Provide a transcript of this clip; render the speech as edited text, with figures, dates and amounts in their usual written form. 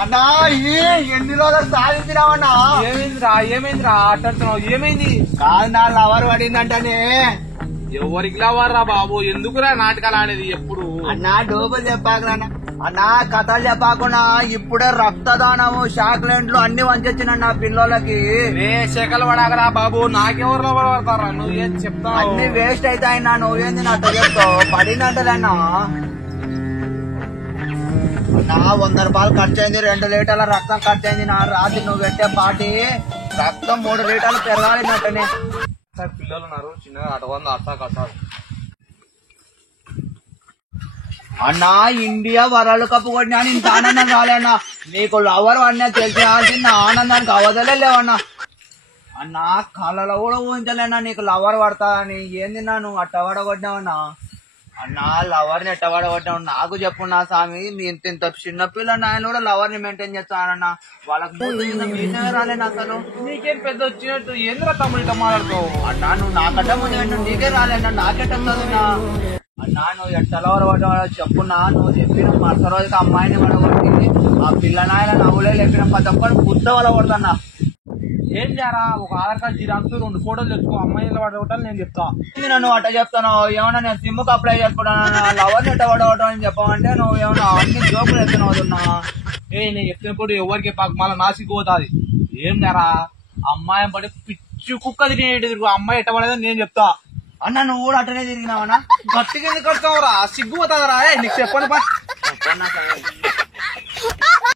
అన్నా ఎన్ని రోజులు సాధించినావన్నా? ఏమైందిరా అట్టడుతున్నావు? ఏమైంది? కాదు నా లవర్ పడిందంటనే. ఎవరికి లవర్ రా బాబు? ఎందుకురా నాటకాలు ఆడేది ఎప్పుడు? అన్నా డోబులు చెప్పాకరా అన్నా, కథలు చెప్పకుండా ఇప్పుడే రక్తదానము చాక్లెట్లు అన్ని వంచొచ్చినా పిల్లలకి. శకలు పడాకరా బాబు, నాకెవరు లవర్ పడతారా? నువ్వేం చెప్తావు? అన్ని వేస్ట్ అవుతాయినా, నువ్వేంది నాతో చెప్తావు? పడిందంటదన్నా. నా 100 రూపాయలు ఖర్చు అయింది, 2 లీటర్ల రక్తం ఖర్చు అయింది. నా రాత్రి నువ్వు పెట్టే పాటి రక్తం 3 లీటర్లు పెరగాలి అంటనే. పిల్లలు ఉన్నారు చిన్నగా అటవంద అట్టా కట్టాలి. అన్నా ఇండియా వరల్డ్ కప్ కొట్టినా ఇంత ఆనందం కాలేనా? నీకు లవర్ అన్నా తెలిసిన ఆనందానికి అవదలే లేవన్నా. అన్నా కళ్ళలో కూడా ఊహించలేనా నీకు లవర్ పడతాదని. ఏంది నువ్వు అట్టవాడ కొట్టినావన్నా? అన్నా లవర్ ని ఎట్టవాడ కొట్టినావు నాకు చెప్పున్నా స్వామి. ఇంత చిన్నపిల్ల నాయన కూడా లవర్ ని మెయింటైన్ చేస్తానన్నా. వాళ్ళకి మీసే రాలేనా అసలు? నీకేం పెద్ద వచ్చినట్టు ఏంద్రా తమ్ముడు ఇట్లా మాట్లాడుతావు? అన్నా నువ్వు నాకంటే ముందు నీకే రాలేనా? నాకెట్టన్నా? అన్నా నువ్వు ఎట్టలవర పడ్డా చెప్పున్నా. నువ్వు చెప్పిన మరుస రోజుకి అమ్మాయిని పడగొట్టింది ఆ పిల్ల నాయన నవ్వులే లేపిన ప్రతి ఒక్కరు బుద్ధ వల్ల పడతాన్నా. ఏం చేరా? ఒక ఆధార్ కార్డు జిరాక్స్ 2 ఫోటోలు తెచ్చుకో, అమ్మాయిలు పడగొట్టాలి నేను చెప్తా. నన్ను అట్ట చెప్తాను ఏమన్నా? నేను సిమ్ కు అప్లై చేసుకున్నాను, లవర్ నెట్ట పడగొట్టం అని చెప్పమంటే నువ్వు ఏమన్నా అన్ని జోకులు ఎత్తున్నా. నేను చెప్పినప్పుడు ఎవరికి మళ్ళీ నాసిపోతాది. ఏం చేరా? అమ్మాయి పడి పిచ్చి కుక్క తిరిగి అమ్మాయి ఎట్ట పడేదని నేను చెప్తా. అన్న నువ్వు కూడా అట్టనే తిరిగినావన్నా? గట్టిగా ఎందుకు కడతావురా? సిగ్గుపోతాదరా? నీకు చెప్పండి.